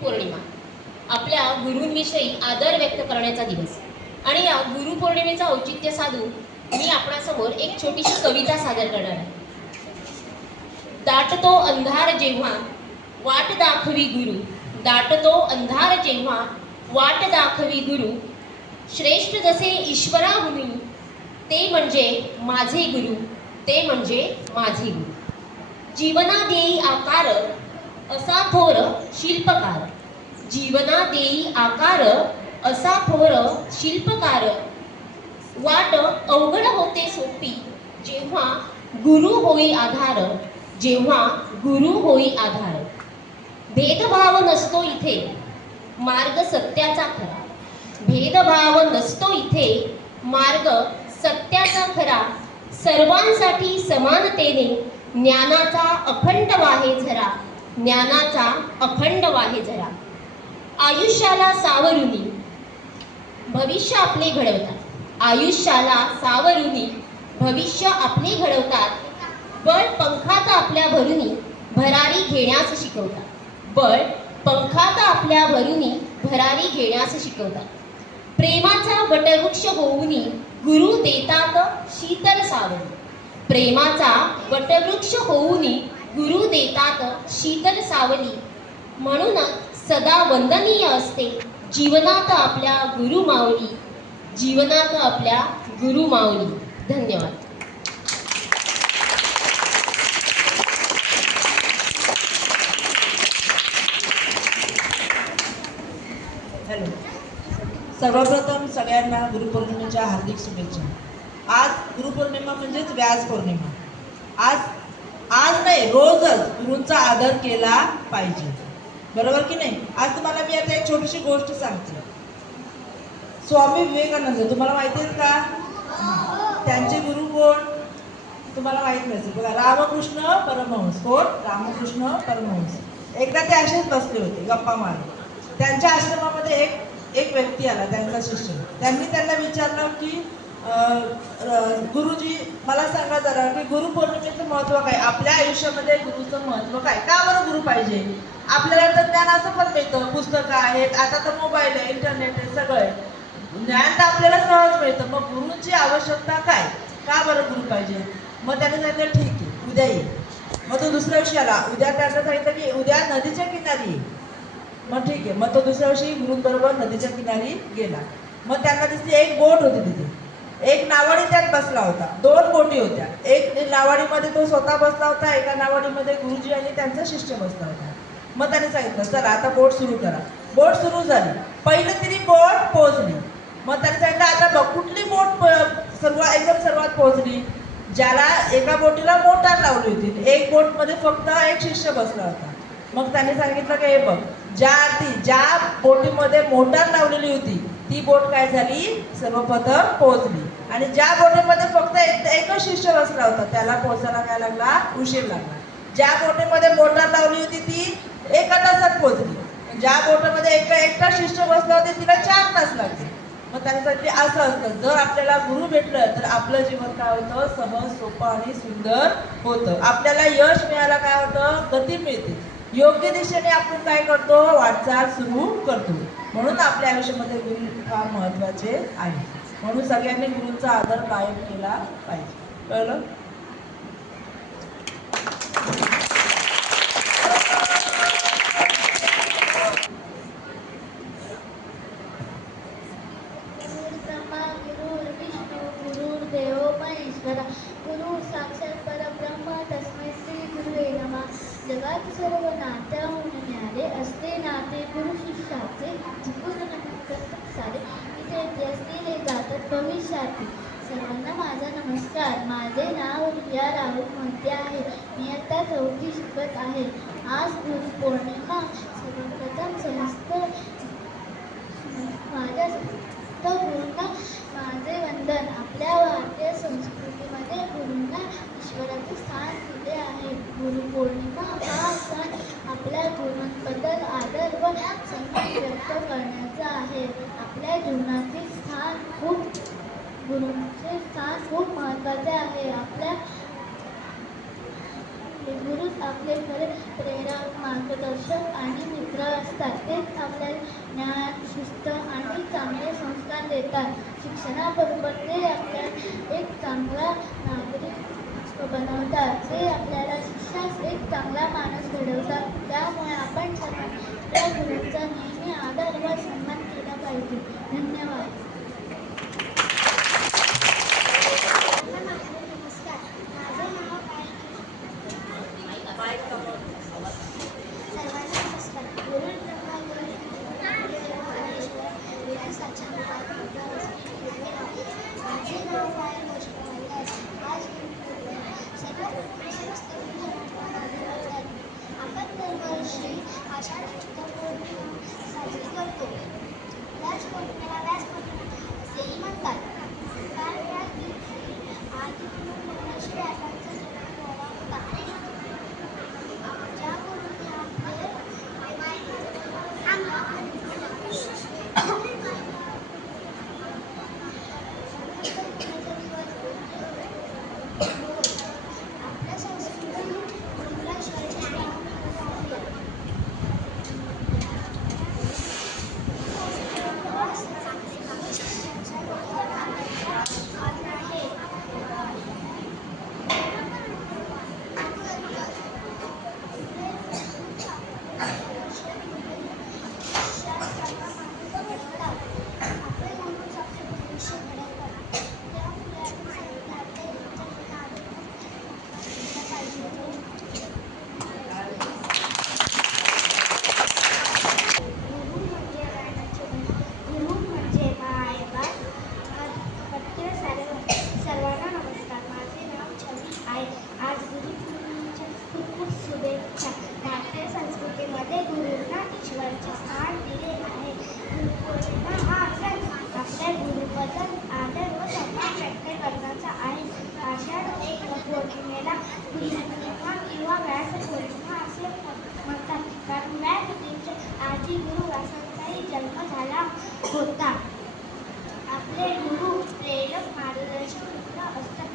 गुरुपौर्णिमा, आपल्या गुरूंविषयी आदर व्यक्त करण्याचा दिवस. आणि या गुरुपौर्णिमेचं औचित्य साधून मी आपणासमोर एक छोटीशी कविता सादर करणार आहे. दाटतो अंधार जेव्हा वाट दाखवी गुरु, दाटतो अंधार जेव्हा वाट दाखवी गुरु, श्रेष्ठ जसे ईश्वराहुनी ते म्हणजे माझे गुरु, ते म्हणजे माझे गुरु. जीवना देई आकार असा थोर शिल्पकार, जीवना देई आकार असा थोर शिल्पकार, वाट अवघड होते सोपी जेव्हा गुरु होई आधार, जेव्हा गुरु होई आधार. भेदभाव नसतो इथे मार्ग सत्याचा खरा, भेदभाव नसतो इथे मार्ग सत्याचा खरा, सर्वांसाठी समानतेने ज्ञानाचा अखंड वाहे झरा, ज्ञानाचा अखंड वाहे झरा. आयुष्याला सावरुनी भविष्य आपले घडवतात, आयुष्याला सावरुनी भविष्य आपले घडवतात, बळ पंखात आपल्या भरुनी भरारी घेण्यास शिकवतात, बळ पंखात आपल्या भरुनी भरारी घेण्यास शिकवतात. प्रेमाचा वटवृक्ष होऊनी गुरु देतात शीतल सावली, प्रेमाचा वटवृक्ष होऊनी गुरु देतात शीतल सावली. म्हणूनच सदा वंदनीय असते जीवनात आपल्या गुरु माऊली, जीवनात आपल्या गुरु माऊली. धन्यवाद. हॅलो, सर्वप्रथम सगळ्यांना गुरुपौर्णिमेच्या हार्दिक शुभेच्छा. आज गुरुपौर्णिमा म्हणजेच व्यास पौर्णिमा. आज आज नाही, रोजच गुरूंचा आदर केला पाहिजे, बरोबर की नाही. आज तुम्हाला मी आता एक छोटीशी गोष्ट सांगते. स्वामी विवेकानंद तुम्हाला माहिती आहेत का? त्यांचे गुरु कोण तुम्हाला माहित नसेल बघा. रामकृष्ण परमहंस. कोण? रामकृष्ण परमहंस. एकदा ते असेच बसले होते गप्पा मारत. त्यांच्या आश्रमामध्ये एक व्यक्ती आला, त्यांचा शिष्य. त्यांनी त्यांना विचारलं की गुरुजी मला सांगा जरा की गुरुपौर्णिमेचं महत्त्व काय, आपल्या आयुष्यामध्ये गुरुचं महत्त्व काय, का बरं गुरु पाहिजे. आपल्याला तर ज्ञान असं पण मिळतं, पुस्तकं आहेत, आता तर मोबाईल आहे, इंटरनेट आहे, सगळं आहे, ज्ञान तर आपल्याला सहज मिळतं. मग गुरुची आवश्यकता काय, का बरं गुरु पाहिजे. मग त्याने सांगितलं ठीक आहे उद्या ये. मग तो दुसऱ्या दिवशी आला. उद्या त्यानं सांगितलं की उद्या नदीच्या किनारी ये. मग ठीक आहे. मग तो दुसऱ्या दिवशी गुरुबरोबर नदीच्या किनारी गेला. मग त्यांना दिसली एक बोट होती तिथे, एक नावाडी त्यात बसला होता. दोन बोटी होत्या. एक नावाडीमध्ये तो स्वतः बसला होता, एका नावाडीमध्ये गुरुजी आणि त्यांचा शिष्य बसला होता. मग त्याने सांगितलं चला आता बोट सुरू करा. बोट सुरू झाली. पहिली तरी बोट पोहोचली. मग त्याने सांगितलं आता बघ कुठली बोट एकदम सर्वात पोहोचली. ज्याला एका बोटीला मोटार लावली होती, एक बोटमध्ये फक्त एक शिष्य बसला होता. मग त्याने सांगितलं की हे बघ, ज्या बोटीमध्ये मोटार लावलेली होती ती बोट काय झाली, सर्वप्रथम पोहोचली. आणि ज्या बोटीमध्ये फक्त एकच शिष्य बसला होता त्याला पोहोचायला काय लागला, उशीर लागला. ज्या बोटीमध्ये मोटार लावली होती ती एका तासात पोहोचली. ज्या बोटीमध्ये एकटा शिष्य बसला होता तिला 4 तास लागले. मग त्यासाठी असं असतं, जर आपल्याला गुरु भेटलं तर आपलं जीवन काय होतं, सहज सोपं आणि सुंदर होतं. आपल्याला यश मिळायला काय होतं, गती मिळते. योग्य दिशेने आपण काय करतो, वाटचाल सुरू करतो. म्हणून आपल्या आयुष्यामध्ये गुरु फार महत्त्वाचे आहे. म्हणून सगळ्यांनी गुरूंचा आदर कायम केला पाहिजे. कळलं? गुरु साक्षात परब्रह्म तस्मै श्री गुरुवे नमः. जगात सर्व नात्याहून न्यारे असते नाते गुरु शिष्याचे, जिकून करतात सारे इथे असलेले जातात भविष्यात. सर्वांना माझा नमस्कार. माझे नाव रिया राहुल म्हणते आहे. मी आता 4थी शिकत आहे. आज गुरुपौर्णिमा. सर्वप्रथम समस्त माझ्या गुरूंना माझे वंदन. आपल्या भारतीय संस्कृतीमध्ये गुरूंना ईश्वराचे स्थान दिले आहे. गुरुपौर्णिमा हा सण आपल्या गुरूंबद्दल आदर व सन्मान व्यक्त करण्याचा आहे. आपल्या जीवनातील गुरूंचे स्थान खूप महत्त्वाचे आहे. आपल्या असते. गुरुच आपले खरे प्रेरक, मार्गदर्शक आणि मित्र असतात. तेच आपल्याला ज्ञान, शिस्त आणि चांगले संस्कार देतात. शिक्षणाबरोबर ते आपल्याला एक चांगला नागरिक बनवतात. ते आपल्याला शिक्षणास एक चांगला माणूस घडवतात. त्यामुळे आपण सर्वांनी आपल्या गुरूंचा नेहमी आदर व सन्मान केला पाहिजे. धन्यवाद. नमस्कार, माझे नाव सर्वांना नमस्कार. गुरु ब्रह्मा गुरु महेश्वर व्यासाच्या माझे नाव पायल वैष्णव आज सर्व समस्त आपण दरवर्षी आषाढ शुद्ध पौर्णिमा साजरी करतो. याच पौर्णिमेला व्यास पौर्णिमा असेही म्हणतात. कारण या दिवशी आदिगुरु महर्षी व्यासांचा जन्म झाला होता. ज्या गुरुने आपले आपल्या संस्कृतीत गुरुला शिवाजी स्थान आहे. सर्वांना नमस्कार. माझे नाव छवी आहे. आज गुरुपौर्णिमेच्या खूप खूप शुभेच्छा. भारतीय संस्कृतीमध्ये गुरूंना ईश्वराचे स्थान दिले आहे. गुरुपौर्णिमा हा सण आपल्या गुरुबद्दल आदर व सन्मान व्यक्त करण्याचा आहे. आषाढ पौर्णिमेला गुरुपौर्णिमा किंवा व्यास पौर्णिमा असे म्हणतात. कारण व्यासजींच्या आधी गुरु व्यासांचाही जन्म झाला होता. आपले गुरु प्रेरक, मार्गदर्शक मित्र असतात.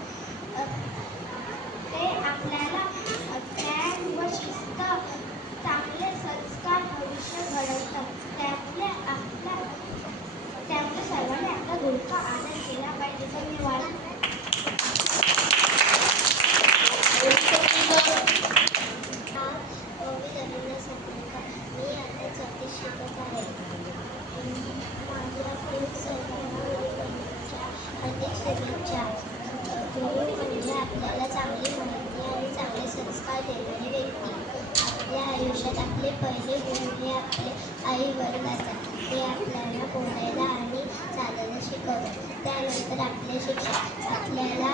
ते आपल्याला ज्ञान व शिस्त, चांगले संस्कार, भविष्य घडवतात. त्यामुळे सर्वांनी आपल्या गुरूचा आदर केला पाहिजे. धन्यवाद. मी आता चौथीत शिकत आहे. माझ्या खूप सर्वांना अनेक शुभेच्छा. गुरु म्हणजे आपल्याला चांगली माहिती आणि चांगले संस्कार देणारी व्यक्ती. आपल्या आयुष्यात आपले पहिले गुरु हे आपले आई वडील असतात. ते आपल्याला बोलायला आणि चालायला शिकवतात. त्यानंतर आपले शिक्षक आपल्याला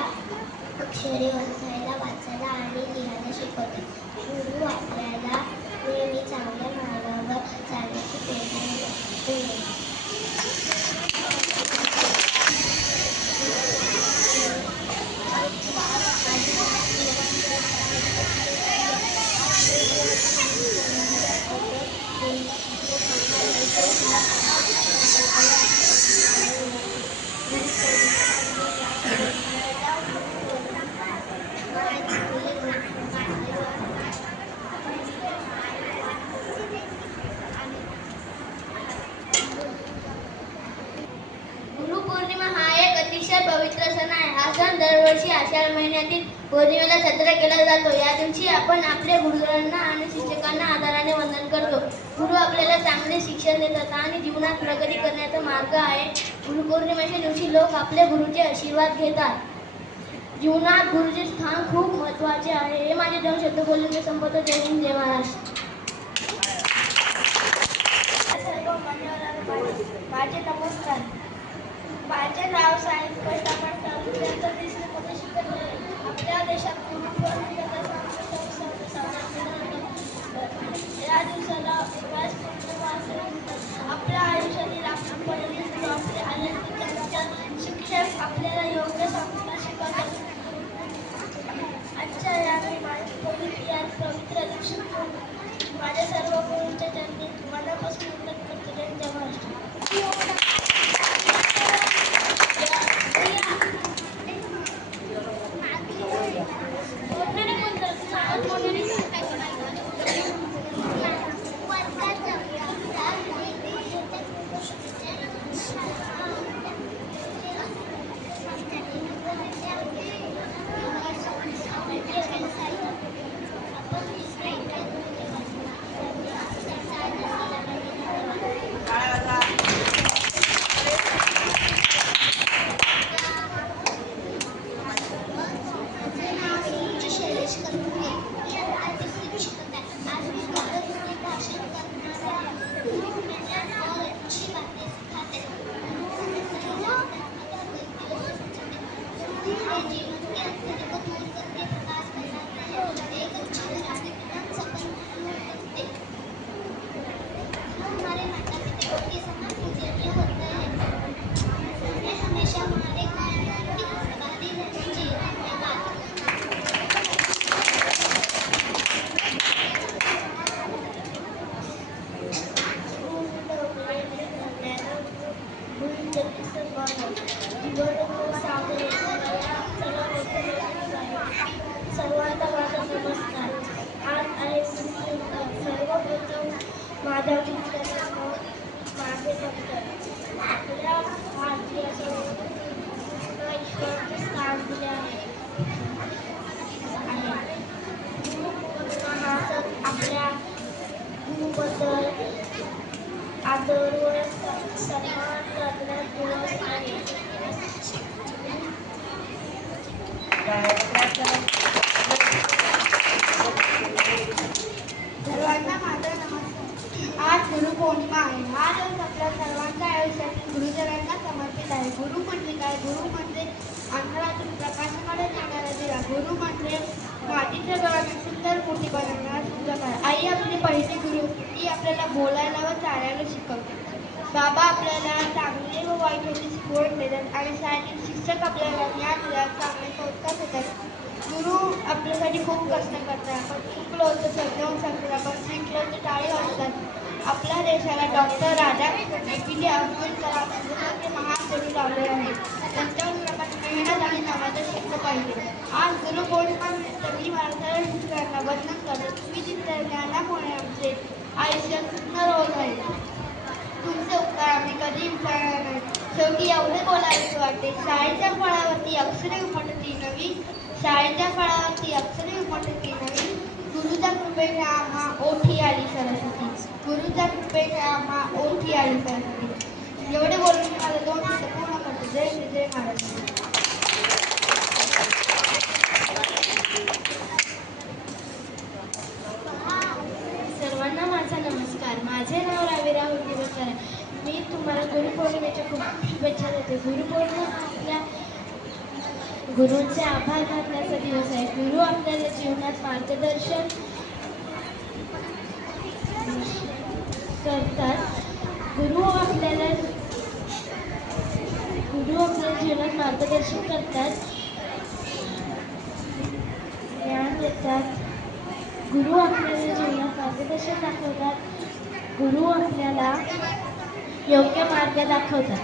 अक्षरे ओळखायला, वाचायला आणि लिहायला शिकवतात. गुरु आपल्याला नेहमी चांगल्या मार्गावर चालण्याची प्रेरणा देतात. गुरुपौर्णिमा हा एक अतिशय पवित्र सण आहे. हा सण दरवर्षी आषाढ महिन्यातील पौर्णिमेला साजरा केला जातो. या दिवशी आपण आपल्या गुरुजनांना आणि शिक्षकांना आदराने वंदन करतो. गुरु आपल्याला चांगले शिक्षण देतात आणि जीवनात प्रगती करण्याचा मार्ग आहे. गुरुपौर्णिमेच्या दिवशी लोक आपल्या गुरुचे आशीर्वाद घेतात. जीवनात गुरुचे स्थान खूप महत्त्वाचे आहे. हे माझे 2 शब्द बोलून मी संपवतो. जय हिंद, जय महाराष्ट्र. माझे नमस्कार. माझे नाव साई कष्टापट मध्ये शिकत आहे. आपल्या देशात गुरुपौर्णिमेचा या दिवसाला व्यास पौर्णिमा असे म्हणतात. आपल्या आयुष्यातील आपण पहिले गुरु आपले आनंद शिक्षक आपल्याला योग्य संस्कार शिकवतात. आजच्या या पवित्र दिवशी जगदीश जीवन सागरे सर्वांना माझा नमस्कार. आज आहे सर्वप्रथम माझ्या विद्यार्थ्यांना माझे नमस्कार. आपल्या भारतीय संस्कृतीला ईश्वराचे स्थान दिले आहे. हा सण आपल्या गुरुबद्दल आदर व सन्मान करण्यात दिवस आहे. सर्वांना माझा नमस्कार. आज गुरुपौर्णिमा आहे. हा दिवस आपल्या सर्वांच्या आयुष्यातील गुरुजनांना समर्पित आहे. गुरु म्हणजे काय? गुरु म्हणजे अंधारातून प्रकाशाकडे नेणारा दिवा. गुरु म्हणजे मातीच्या गळ्याने सुंदर मूर्ती बनवणारा सुंदर. आई आपली पहिली गुरु. ती आपल्याला बोलायला व चालायला शिकवते. बाबा आपल्याला चांगले व वाईट याची शिकवण देतात आणि शाळेतील शिक्षक आपल्याला ज्ञान देतात, चांगले संस्कार देतात. गुरु आपल्यासाठी खूप कष्ट करतात. आपण चुकलो तर समजावून सांगतात, आपण शिकलो तर टाळी वाजतात. आपल्या देशाला डॉक्टर राधाकृष्णन, APJ अब्दुल कलाम यांच्यासारखे महान गुरु लावले आहेत. त्यांच्यावर आपण मेहनत आणि समाजात शिकलं पाहिजे. आज गुरुपौर्णिमेनिमित्त मी माझ्या शिक्षकांना वंदन करतो. तुम्ही दिलेल्या ज्ञानामुळे आमचे आयुष्य सुंदर होत आहे. तुमचे उपकार आम्ही कधी विसरणार नाही. शेवटी एवढे बोलायचे वाटते. शाळेच्या फळावरती अक्षरे उमटती नवी. शाळेच्या फळावरती अक्षरे उमटती नवी. गुरुच्या कृपेने आम्हा ओठी आली सरस्वती. गुरुच्या कृपेने आम्हा ओठी आली सरस्वती. एवढे बोलून मी माझे 2 शब्द पूर्ण करते. जय श्री जय महाराज. सर्वांना माझा नमस्कार. माझे नाव रावीरा हुर्डीवकर आहे. मी तुम्हाला गुरुपौर्णिमेच्या खूप शुभेच्छा देते. गुरुपौर्णिमा हा आपल्या गुरूंचे आभार मानण्याचा दिवस आहे. गुरु आपल्याला जीवनात मार्गदर्शन करतात. गुरु आपल्या जीवनात मार्गदर्शन करतात, ज्ञान देतात. गुरु आपल्याला जीवनात मार्गदर्शन दाखवतात. गुरु आपल्याला योग्य मार्ग दाखवतात.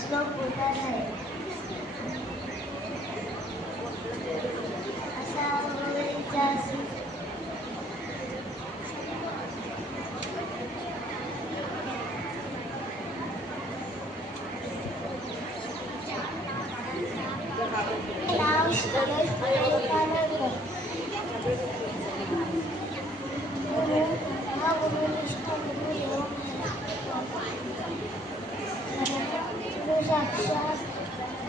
श्लोक बोलणार आहे. असा वगैरेचा नाव शरद विवेकानंद. गुरु हा गुरुनिष्ठ गुरु योग गुरु साक्षात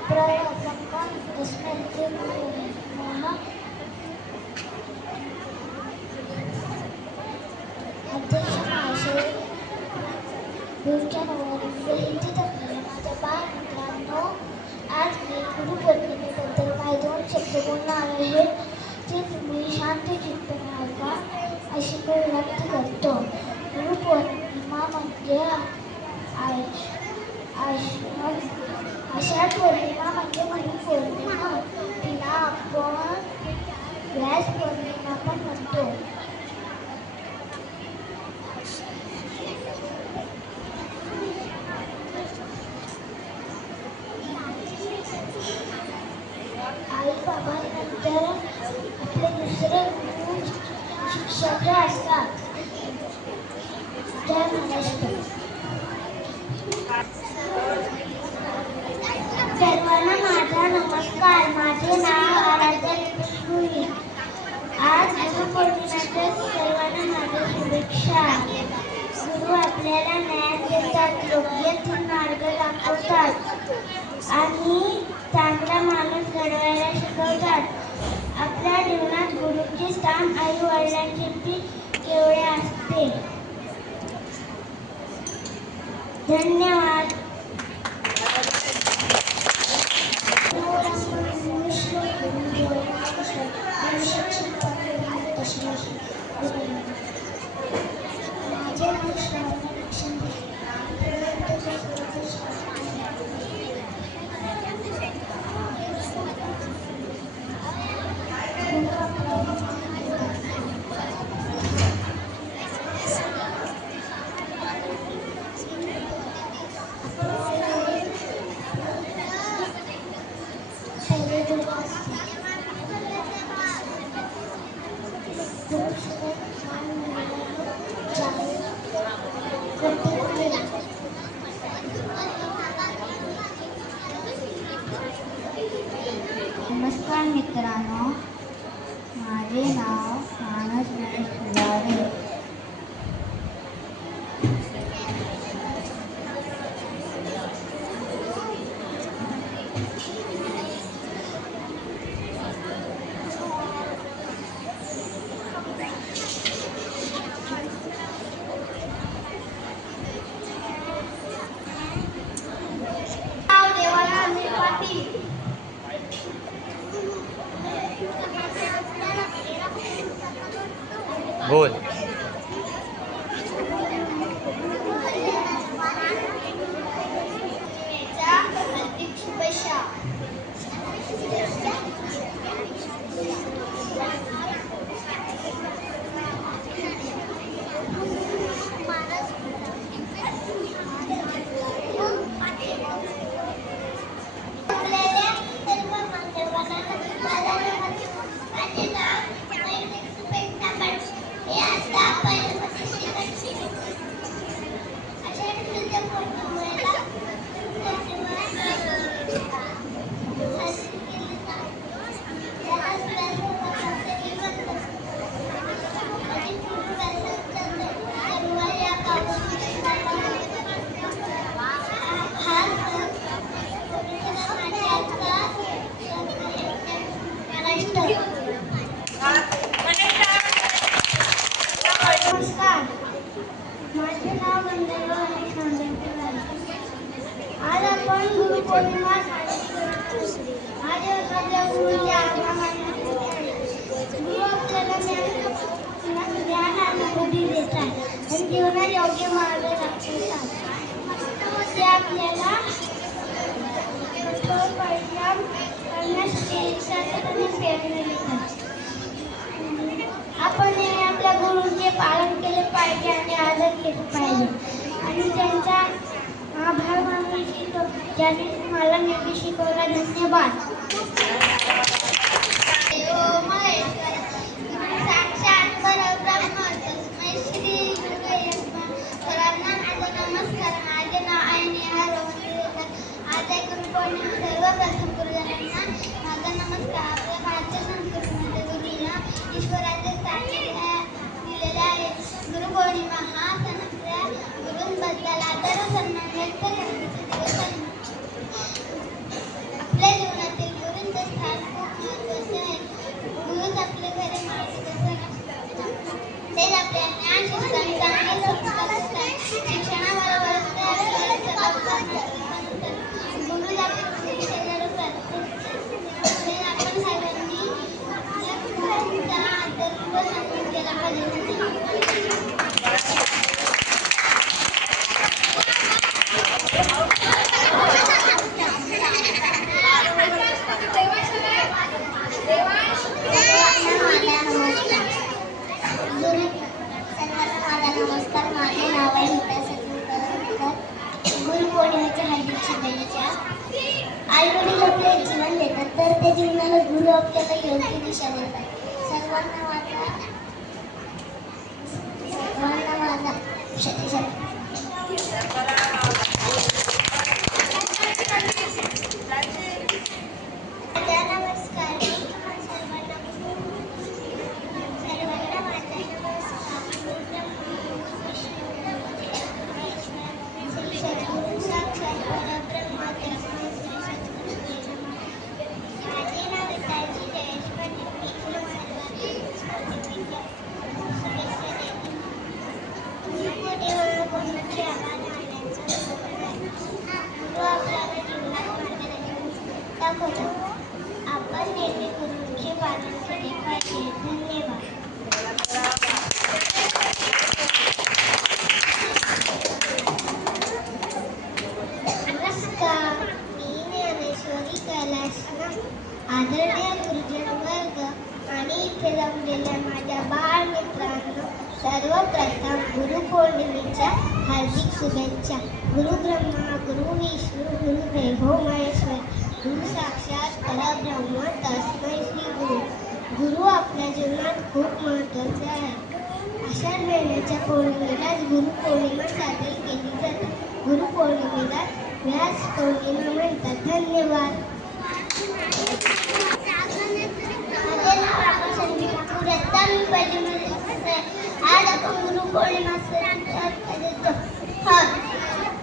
ब्रह्म तस्मै श्री गुरवे नमः. अध्यक्ष महाशय, गुरुच्या नवरात्रीचे हिंदी असलेल्या माझ्या बालमित्रांनो, आज मी गुरुपौर्णिमेबद्दल काही 2 शब्द बोलणार आहे. ते तुम्ही शांत चित्ताने ऐका अशी मी विनंती करतो. गुरुपौर्णिमा म्हणजे आषाढ पौर्णिमा म्हणजे गुरुपौर्णिमा. तिला आपण व्यास पौर्णिमा पण म्हणतो. आई बाबांनंतर आपले दुसरे गुरु शिक्षक असतात. जय महाराष्ट्र. सर्वांना माझा नमस्कार. माझे नाव आराध्या सुरी. आज गुरुपौर्णिमेच्या सर्वांना माझ्या शुभेच्छा. गुरु आपल्याला ज्ञान देतात, योग्य ते मार्ग दाखवतात आणि चांगला माणूस घडवायला शिकवतात. आपल्या जीवनात गुरुचे स्थान आई वडिलांचे केवढे असते. धन्यवाद. माझे नाव श्रावणी दीक्षित. गुरुशिवाय मान मिळाला प्रत्येक वेळी. नमस्कार मित्रांनो, माझे नाव मानस गणेश फुलारे. नाव देवाला अनिल पाटील. बोल. हार्दिक शुभेच्छा. नमस्कार, माझे नाव मंडळ आणि खांदेकर आहे. आज आपण गुरुपौर्णिमा साजरी करतो. आज माझ्या गुरुचे आभार मानण्यासाठी आहे. गुरु आपल्याला ज्ञान आणि बुद्धी देतात आणि जीवनात योग्य मार्ग दाखवतात. ते आपल्याला कठोर परिश्रम करण्यासाठी आणि प्रेरणा देतात. आपण आपल्या गुरूंचे पालन केले पाहिजे आणि आदर केले पाहिजे आणि त्यांचा आभार मानू इच्छितो ज्याने मला नेहमी शिकवला. धन्यवाद. साक्षात परब्रह्म तस्मै श्री गुरवे नमः. सर्वांना माझा नमस्कार. माझे नाव आहे नेहा रवंदे. आज आहे गुरुपौर्णिमा. सर्वप्रथम गुरुजनांना माझा नमस्कार. आपल्या भारतीय संस्कृतीमध्ये गुरुला ईश्वराचे स्थान दिलेले आहे. गुरुपौर्णिमा हा सण आपल्या गुरूंबद्दल आदर व सन्मान व्यक्त करण्याचा दिवस आहे. आपल्या जीवनातील गुरूंचे स्थान खूप महत्त्वाचे आहे. गुरुच आपले खरे मार्गदर्शक असतात. तेच आपल्या ज्ञान, शिस्त आणि चांगले संस्कार असतात. शिक्षणाबरोबरच ते आपल्याला जबाबदार नागरिक बनवतात. गुरुच आपल्या भविष्याला तेच आपण सर्वांनी आपल्या गुरूंचा आदर व सन्मान केला पाहिजे. नमस्कार. माझे नाव आहे गुरुपौर्णिमेच्या हार्दिक शुभेच्छा. आई वडील आपल्याला जीवन देतात तर त्या जीवनाला गुरु आपल्याला योग्य दिशा देतात. सर्वांना माझा नमस्कार. आपण नेहमी गुरूंचे पालन केले पाहिजे. धन्यवाद. नमस्कार, मी ज्ञानेश्वरी कैलासनाथ. आदरणीय गुरुजन वर्ग आणि इथे जमलेल्या माझ्या बाळ मित्रांनो, सर्वप्रथम गुरुपौर्णिमेच्या हार्दिक शुभेच्छा. गुरु ब्रह्मा, गुरु विष्णू, गुरु देवो महेश्वर, गुरु साक्षात परब्रह्म तस्मै श्री गुरु. गुरु आपल्या जीवनात खूप महत्त्वाचे वरच्या पौर्णिमेलाच गुरुपौर्णिमा साजरी केली जाते. गुरुपौर्णिमेला व्यास पौर्णिमा म्हणतात. धन्यवाद. माझे नाव आकाश संदीप ठाकूर. आता मी पहिलीमध्ये दिसत आहे. आज आपण गुरुपौर्णिमा साजरी करतो.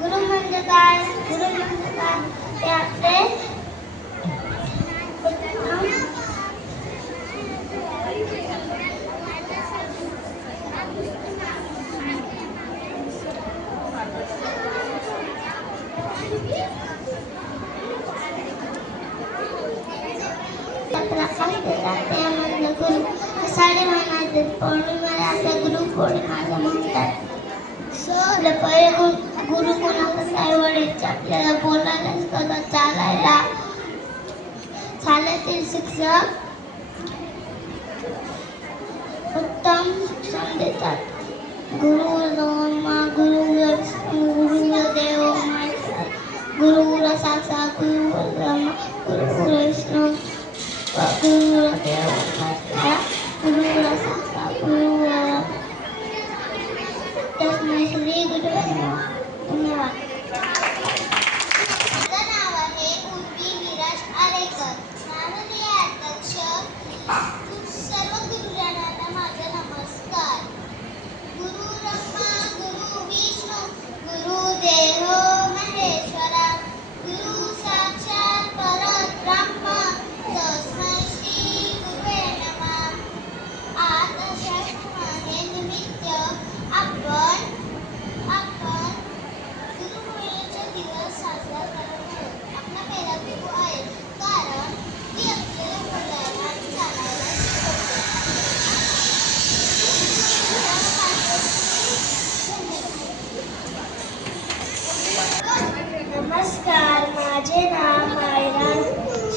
गुरु म्हणजे काय? गुरु म्हणजे काय? ते आपले प्रकाश देतात त्यामधलं गुरु आषाढी महिन्यात पौर्णिमेला आपल्या गुरुपौर्णिमा असं म्हणतात. आपल्या पहिले गुरु कोणाला काय वडील आपल्याला बोलायला शिकवतात, चालायला. शाळेतील शिक्षक उत्तम शिक्षण देतात. गुरु ब्रह्मा गुरु विष्णू गुरु देव महेश्वर गुरु साक्षात गुरु ब्रह्मा गुरु विष्णू गुरु देव महेश्वर गुरु साक्षात गुरु तस्मै श्री गुरुवे नमः. धन्यवाद. माझं नाव आहे उर्वी विराज आरेकर. माननीय अध्यक्ष, सर्व गुरुजनांना माझा नमस्कार. गुरु ब्रह्मा गुरु विष्णू गुरु देव महेश्वरा गुरु साक्षात परब्रह्म तस्मै श्री गुरुवे नमः. आज आषाढी निमित्त आपण गुरुपौर्णिमेचा दिवस साजरा करत आहोत. आपला पहिला गुरु आहे, कारण ती आपल्याला बोलायला आणि चालायला शिकवते. नमस्कार, माझे नाव मायरा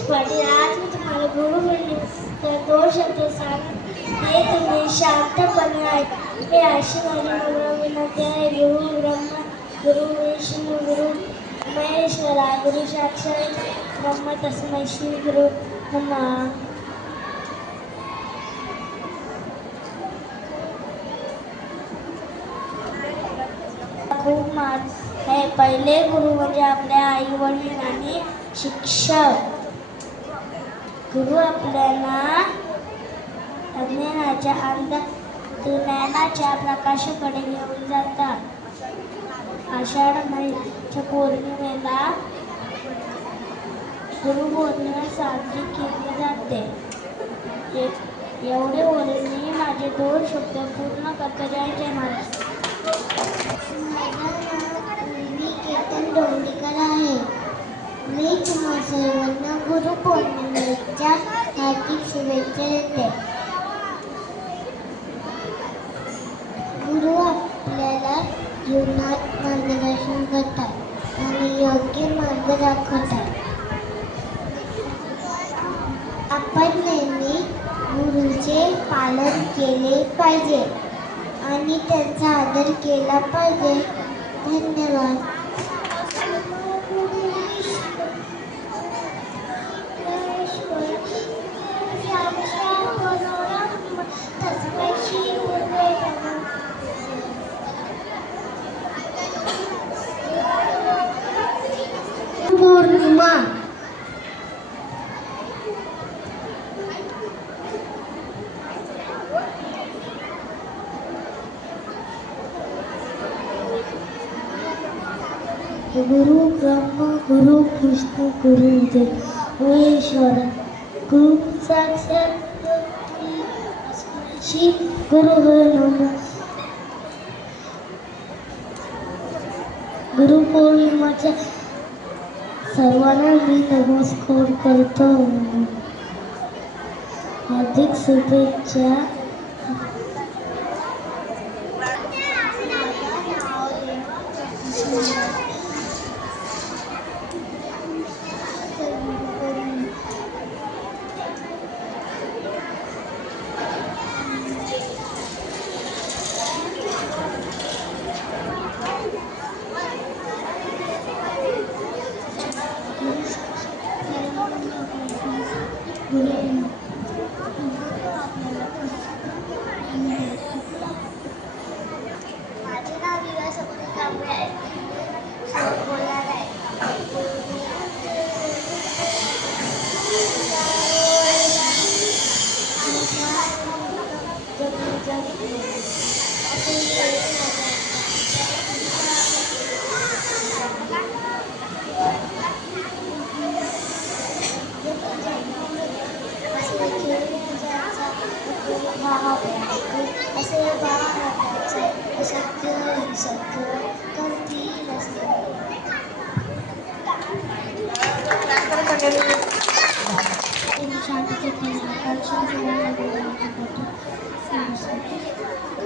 पाटील. आज मी तुम्हाला गुरुपौर्णिमेचा 2 शब्द सांगते. तुम्ही शांतपणे ऐका. मी अशी माझी मला विनंती आहे. गुरु ब्रह्मा गुरु विष्णू गुरु महेश्वरा गुरु साक्षात ब्रह्म तस्मै श्री गुरु नमः. खूप मान आहे. पहिले गुरु म्हणजे आपल्या आई वडील आणि शिक्षक. गुरु आपल्याला अज्ञानाच्या ज्ञानाच्या प्रकाशाकडे घेऊन जातात. आषाढ महिन्याच्या पौर्णिमेला गुरुपौर्णिमा साजरी केली जाते. एवढे बोलून मी माझे 2 शब्द पूर्ण करतो. जय जय महाराष्ट्र. मी कीर्तन डोंगरेकर आहे. मी तुम्हा सर्वांना गुरुपौर्णिमेच्या हार्दिक शुभेच्छा देते. गुरु आपल्याला जीवनात मार्गदर्शन करतात आणि योग्य मार्ग दाखवतात. आपण नेहमी गुरुचे पालन केले पाहिजे आणि त्यांचा आदर केला पाहिजे. धन्यवाद. पौर्णिमा गुरु ब्रह्मा गुरु विष्णू गुरु देव महेश्वर गुरु साक्षात श्री गुरुवे नमः. गुरुपौर्णिमेच्या सर्वांना मी नमस्कार करतो. हार्दिक शुभेच्छा. सत्य ही सत्य करतील असते.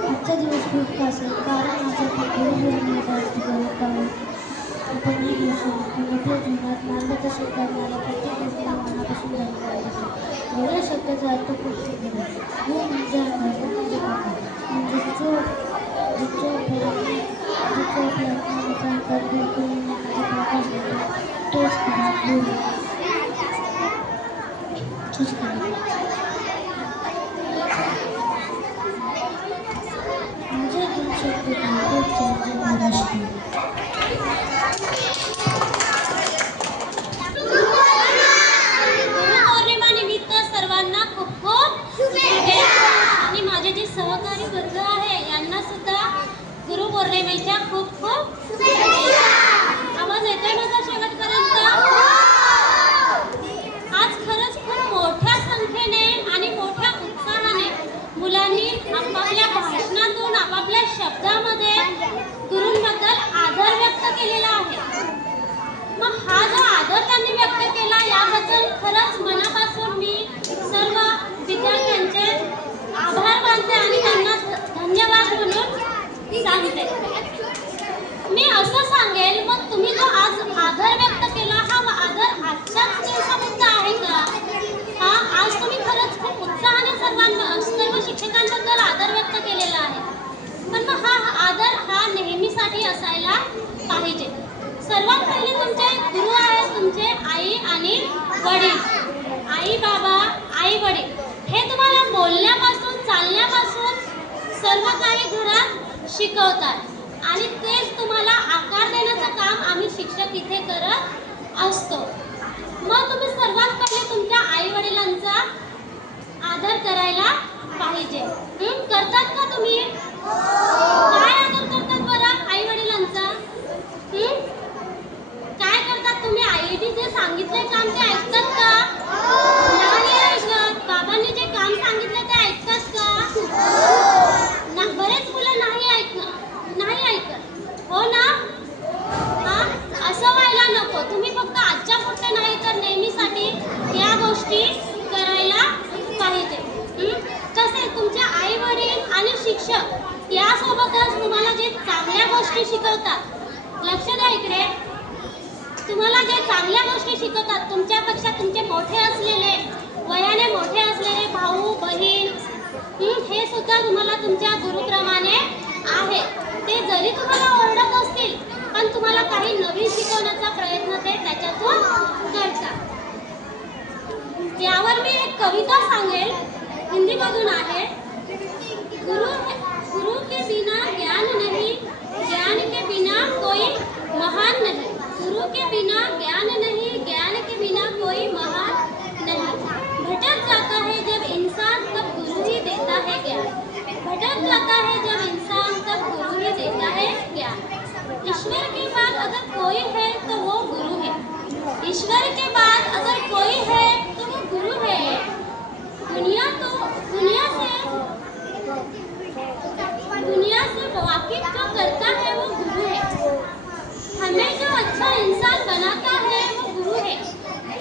आजचा दिवस खूप खास आहे कारण माझा पण ही दिवशी मोठ्या जीवनात मानवता स्वीकारणारा प्रत्येक व्यक्तीला मनापासून धन्यवाद देतो. एवढ्या शब्दाचा अर्थ खूप सुंदर आहे. हो म्हणजे म्हणजे काका म्हणजे जो आपल्या आत्म्याचा अंतर दूर करून प्रकाश देतो तोच खरा गुरु. तोच खरा माझ्या दोन शब्द महाराष्ट्र. गुरुपौर्णिमानिमित्त सर्वांना खूप खूप शुभेच्छा. आणि माझे जे सहकारी वर्ग आहे यांना सुद्धा गुरुपौर्णिमेच्या खूप खूप शुभेच्छा. आवाज येतोय माझा शेवटपर्यंत? आज खरंच खूप मोठ्या संख्येने आणि मोठ्या उत्साहाने मुलांनी आपापल्या भाषणातून आपापल्या शब्दामध्ये गुरूंबद्दल आदर व्यक्त केलेला आहे. मग हा जो आदर त्यांनी व्यक्त केला याबद्दल खरंच मनापासून मी सर्व विद्यार्थ्यांचे आभार मानते आणि त्यांना धन्यवाद म्हणून सांगते. मी असं सांगेल मग तुम्ही जो आज आदर व्यक्त केला हा आदर आजच्याच दिवसापुरता आहे का? हा आज तुम्ही खरंच खूप उत्साहाने सर्व शिक्षकांबद्दल आदर व्यक्त केलेला आहे. पण मग हा आदर हा नेहमीसाठी असायला पाहिजे. सर्वात पहिले तुमचे गुरु आहेत तुमचे आई आणि वडील. आई बाबा आई वडील हे तुम्हाला बोलण्यापासून चालण्यापासून सर्व काही घरात शिकवतात आणि तेच तुम्हाला आकार देण्याचं काम आम्ही शिक्षक इथे करत असतो. मग तुम्ही सर्वात पहिले तुमच्या आई वडिलांचा आदर करायला पाहिजे. करतात का तुम्ही? काय आदर करतात बरं आई वडिलांचा? काय करतात तुम्ही? आईने जे सांगितले काम ते ऐकतात का? नाही ऐकत. बाबांनी जे काम सांगितले ते ऐकतात का? बरेच मुलं नाही ऐकत. हो ना? हा असं व्हायला नको. तुम्ही फक्त आजच्या पुरते नाही तर नेहमीसाठी या गोष्टी करायला पाहिजे. तसे तुमचे आई वडील आणि शिक्षक यासोबतच तुम्हाला जे चांगल्या गोष्टी शिकवतात. लक्ष द्या इकडे. तुम्हाला जे चांगल्या गोष्टी शिकवतात तुमच्यापेक्षा तुमचे मोठे असलेले वयाने मोठे असलेले भाऊ बहीण हे सुद्धा तुम्हाला तुमच्या गुरुप्रमाणे आहे. ते जरी तुम्हाला ओरडत असतील पण तुम्हाला काही नवीन शिकवण्याचा प्रयत्न ते त्याच्यातून करतात. यावर मी एक कविता सांगेल हिंदीमधून आहे. गुरु के बिना ज्ञान नहीं, ज्ञान के बिना कोई महान नहीं. गुरु के बिना ज्ञान नहीं, ज्ञान के बिना कोई महान नहीं. भटक जाता है जब इंसान तब गुरु ही देता है ज्ञान. भटक जाता है जब इंसान तब गुरु ही देता है ज्ञान. ईश्वर के बाद अगर कोई है तो वो गुरु है. ईश्वर के बाद अगर कोई है तो वो गुरु है. दुनिया से वाकिफ जो करता है वो गुरु है. हमें जो अच्छा इंसान बनाता है वो गुरु है.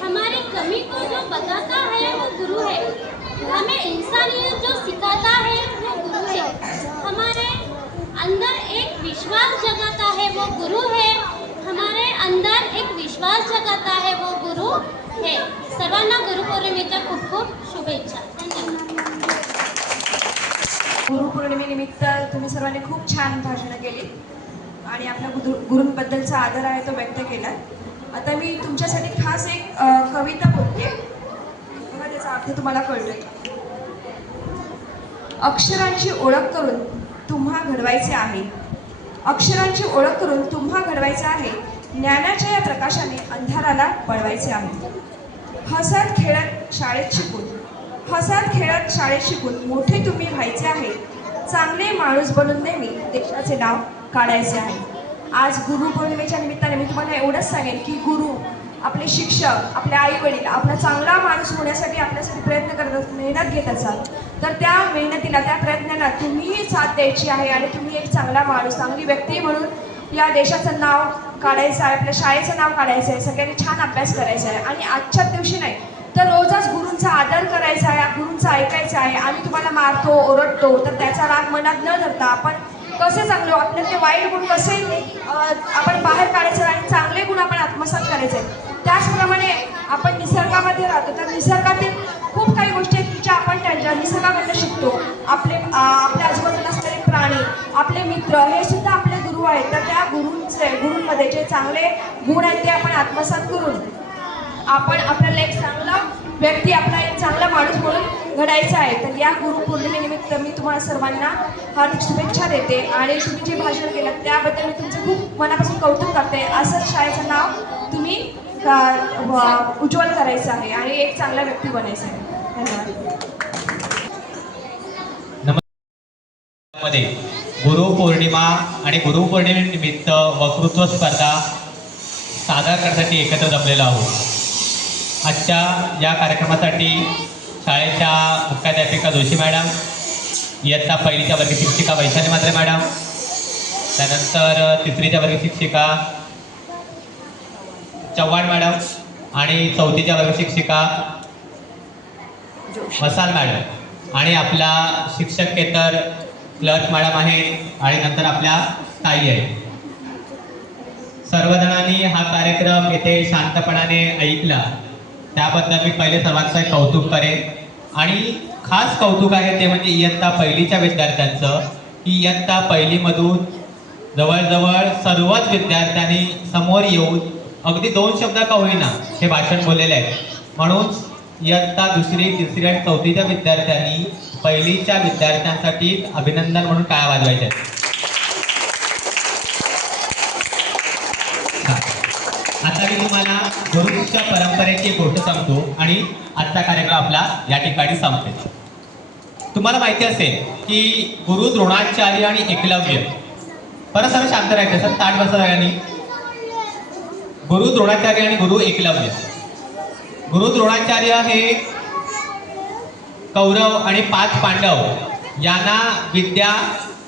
हमारी कमी को जो बताता है वो गुरु है. हमें इंसानियत जो सिखाता है वो गुरु है. हमारे अंदर एक विश्वास जगाता है वो गुरु है. हमारे अंदर एक विश्वास जगाता है वो गुरु है. सर्वांना गुरुपौर्णिमेच्या खूप खूप शुभेच्छा. धन्यवाद. गुरुपौर्णिमेनिमित्त तुम्ही सर्वांनी खूप छान भाषणं केली आणि आपल्या गुरूंबद्दलचा आदर आहे तो व्यक्त केला. आता मी तुमच्यासाठी खास एक कविता बोलते. बघा त्याचा अर्थ तुम्हाला कळतोय. अक्षरांची ओळख करून तुम्हा घडवायचे आहे. अक्षरांची ओळख करून तुम्हा घडवायचे आहे. ज्ञानाच्या या प्रकाशाने अंधाराला पळवायचे आहे. हसत खेळत शाळेत शिकून मोठे तुम्ही व्हायचे आहे. चांगले माणूस बनून नेहमी देशाचे नाव काढायचे आहे. आज गुरुपौर्णिमेच्या निमित्ताने मी तुम्हाला एवढंच सांगेन की गुरु आपले शिक्षक, आपले आई वडील आपला चांगला माणूस होण्यासाठी आपल्यासाठी प्रयत्न करत असतात, मेहनत घेत असाल, तर त्या मेहनतीला, त्या प्रयत्नांना तुम्हीही साथ द्यायची आहे आणि तुम्ही एक चांगला माणूस, चांगली व्यक्ती म्हणून या देशाचं नाव काढायचं आहे, आपल्या शाळेचं नाव काढायचं आहे, सगळ्यांनी छान अभ्यास करायचा आहे आणि आजच्याच दिवशी नाही तर रोजच गुरूंचा आदर करायचा आहे, गुरूंचा ऐकायचं आहे. आम्ही तुम्हाला मारतो, ओरडतो, तर त्याचा राग मनात न धरता आपण कसे चांगले, आपल्यातले वाईट गुण कसे आपण बाहेर काढायचे आणि चांगले गुण आपण आत्मसात करायचे. त्याचप्रमाणे आपण निसर्गामध्ये राहतो, तर निसर्गातील खूप काही गोष्टी आहेत ज्या आपण त्यांच्या निसर्गामधनं शिकतो. आपल्या आजूबाजूला असलेले प्राणी, आपले मित्र, हे सुद्धा आपले गुरु आहेत. तर त्या गुरूंमध्ये जे चांगले गुण आहेत ते आपण आत्मसात करून आपण आपल्याला एक चांगला व्यक्ती, आपला एक चांगला माणूस म्हणून घडायचा आहे. तर या गुरुपौर्णिमेनिमित्त मी तुम्हाला सर्वांना हार्दिक शुभेच्छा देते आणि तुम्ही जे भाषण केलं त्याबद्दल मी तुमचं खूप मनापासून कौतुक करते. असंच शाळेचं नाव तुम्ही उज्ज्वल करायचं आहे आणि एक चांगला व्यक्ती बनायचं आहे. धन्यवाद. मध्ये गुरुपौर्णिमा आणि गुरुपौर्णिमेनिमित्त वक्तृत्व स्पर्धा सादर करण्यासाठी एकत्र जमलेलो आहोत. आजच्या या कार्यक्रमासाठी शाळेच्या मुख्याध्यापिका जोशी मॅडम, इयत्ता पहिलीच्या वर्ग शिक्षिका वैशाली म्हात्रे मॅडम, त्यानंतर तिसरीच्या वर्ग शिक्षिका चव्हाण मॅडम आणि चौथीच्या वर्ग शिक्षिका मसाल मॅडम आणि आपला शिक्षकेतर क्लर्क मॅडम आहेत आणि नंतर आपल्या ताई आहेत. सर्वजणांनी हा कार्यक्रम येथे शांतपणाने ऐकला त्याबद्दल मी पहिले सर्वांचं कौतुक करेन. आणि खास कौतुक आहे ते म्हणजे इयत्ता पहिलीच्या विद्यार्थ्यांचं, की इयत्ता पहिलीमधून जवळजवळ सर्वच विद्यार्थ्यांनी समोर येऊन अगदी 2 शब्द का होईना हे भाषण बोललेले आहे. म्हणून इयत्ता दुसरी, तिसरी आणि चौथीच्या विद्यार्थ्यांनी पहिलीच्या विद्यार्थ्यांसाठी अभिनंदन म्हणून टाळ्या वाजवायच्या आहेत. आता मी तुम्हाला गुरुच्या परंपरेची एक गोष्ट सांगतो आणि आजचा कार्यक्रम आपला या ठिकाणी संपेल. तुम्हाला माहिती असेल की गुरु द्रोणाचार्य आणि एकलव्य, परत सर्व शांत राहायचं सर, ताट बसा सगळ्यांनी. गुरु द्रोणाचार्य आणि गुरु एकलव्य. गुरु द्रोणाचार्य हे कौरव आणि 5 पांडव यांना विद्या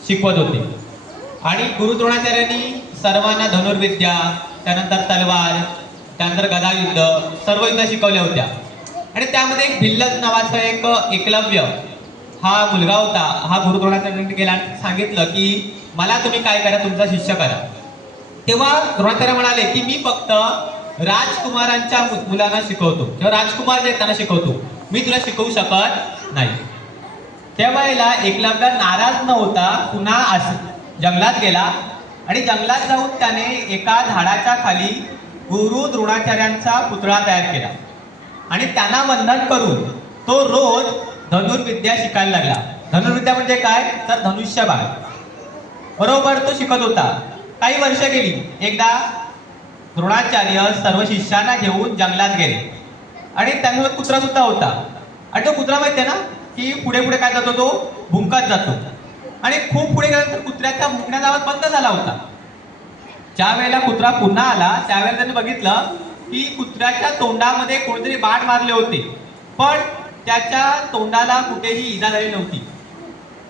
शिकवत होते आणि गुरु द्रोणाचार्यांनी सर्वांना धनुर्विद्या, त्यानंतर तलवार, त्यानंतर गदायुद्ध, सर्व युद्ध शिकवल्या होत्या. आणि त्यामध्ये एक भिल्लक नावाचा एक एकलव्य हा मुलगा होता. हा गुरु द्रोणाचार्यांनी गेला आणि सांगितलं की मला तुम्ही काय करा, तुमचा शिष्य करा. तेव्हा द्रोणाचार्य म्हणाले की मी फक्त राजकुमारांच्या मुलांना शिकवतो किंवा राजकुमार जे त्यांना शिकवतो, मी तुला शिकवू शकत नाही. त्यावेळेला एकलव्य नाराज न होता पुन्हा जंगलात गेला आणि जंगलात जाऊन त्याने एका झाडाच्या खाली गुरु द्रोणाचार्यांचा पुतळा तयार केला आणि त्यांना वंदन करून तो रोज धनुर्विद्या शिकायला लागला. धनुर्विद्या म्हणजे काय तर धनुष्यबाण बरोबर तो शिकत होता. काही वर्ष गेली. एकदा द्रोणाचार्य सर्व शिष्यांना घेऊन जंगलात गेले आणि त्यांच्यावर कुत्रा सुद्धा होता. आणि तो कुत्रा माहिती आहे ना की पुढे पुढे काय जातो, तो भुंकत जातो आणि खूप पुढे गेल्यानंतर कुत्र्याचा भुंकण्याचा आवाज बंद झाला होता. ज्या वेळेला कुत्रा पुन्हा आला त्यावेळेला त्यांनी बघितलं की कुत्र्याच्या तोंडामध्ये कोणीतरी बाण मारले होते, पण त्याच्या तोंडाला कुठेही इजा झाली नव्हती.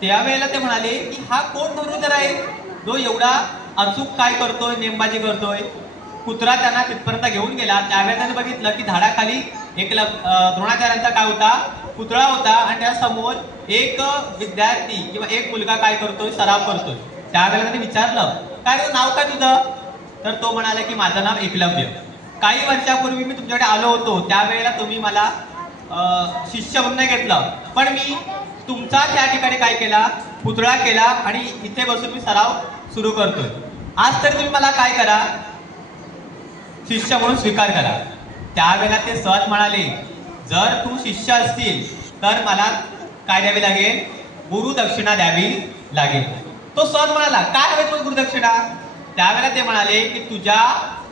त्यावेळेला ते म्हणाले की हा कोण धनुर्धर आहे जो एवढा अचूक काय करतोय, नेमबाजी करतोय. कुत्रा त्यांना तिथपर्यंत घेऊन गेला. त्यावेळेला त्यांनी बघितलं की झाडाखाली एक द्रोणाचार्यांचा काय होता, पुतळा होता आणि त्यासमोर एक विद्यार्थी किंवा एक मुलगा काय करतोय, सराव करतोय. त्यावेळेला त्यांनी विचारलं काय रे नाव काय तुझं, तर तो म्हणाला की माझं नाव एकलव्य. काही वर्षापूर्वी मी तुमच्याकडे आलो होतो, त्यावेळेला तुम्ही मला शिष्य म्हणून नाही घेतलं, पण मी तुमचा त्या ठिकाणी काय केला, पुतळा केला आणि इथे बसून मी सराव सुरू करतोय. आज तर तुम्ही मला काय करा, शिष्य म्हणून स्वीकार करा. त्यावेळेला ते सहज म्हणाले जर तू शिष्य असतील तर मला काय द्यावी लागेल, गुरुदक्षिणा द्यावी लागेल. तो सहज म्हणाला काय हवे तुला गुरुदक्षिणा. त्यावेळेला ते म्हणाले की तुझ्या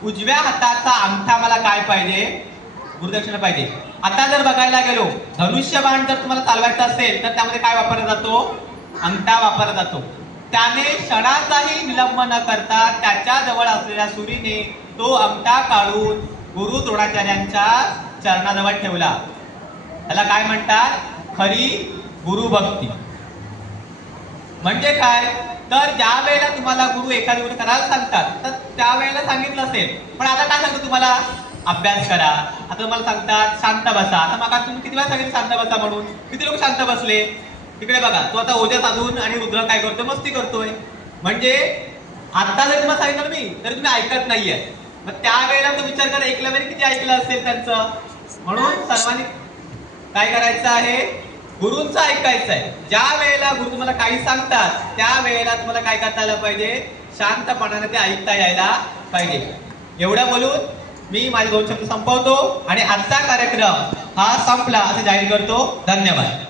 उजव्या हाताचा अंगठा मला काय पाहिजे, गुरुदक्षिणा पाहिजे. आता जर बघायला गेलो धनुष्यबाण जर तुम्हाला चालवायचा असेल तर त्यामध्ये काय वापरला जातो, अंगठा वापरला जातो. त्याने क्षणाचाही विलंब न करता त्याच्या जवळ असलेल्या सुरीने तो अंगठा काढून गुरु द्रोणाचार्यांच्या चरणाजवळ ठेवला. त्याला काय म्हणतात? खरी गुरुभक्ती. म्हणजे काय? तर ज्या वेळेला तुम्हाला गुरु एखादी गोष्ट करायला सांगतात तर त्यावेळेला सांगितलं असेल, पण आता काय सांगतो तुम्हाला? अभ्यास करा. आता तुम्हाला सांगतात शांत बसा. आता मग तुम्ही किती वेळा सांगितलं शांत बसा म्हणून? किती लोक शांत बसले? तिकडे बघा, तो आता ओझा साधून आणि रुद्र काय करतोय? मस्ती करतोय. म्हणजे आता जर तुम्हाला सांगितलं मी तरी तुम्ही ऐकत नाहीये. मग त्यावेळेला तो विचार करा ऐकल्या वेळी किती ऐकलं असेल त्यांचं. म्हणून सर्वांनी काय करायचं आहे? गुरूंचं ऐकायचं आहे. ज्या वेळेला गुरु तुम्हाला काही सांगतात त्या वेळेला तुम्हाला काय करता आलं पाहिजे? शांतपणाने ते ऐकता यायला पाहिजे. एवढं बोलून मी माझे 2 शब्द संपवतो आणि आजचा कार्यक्रम हा संपला असं जाहीर करतो. धन्यवाद.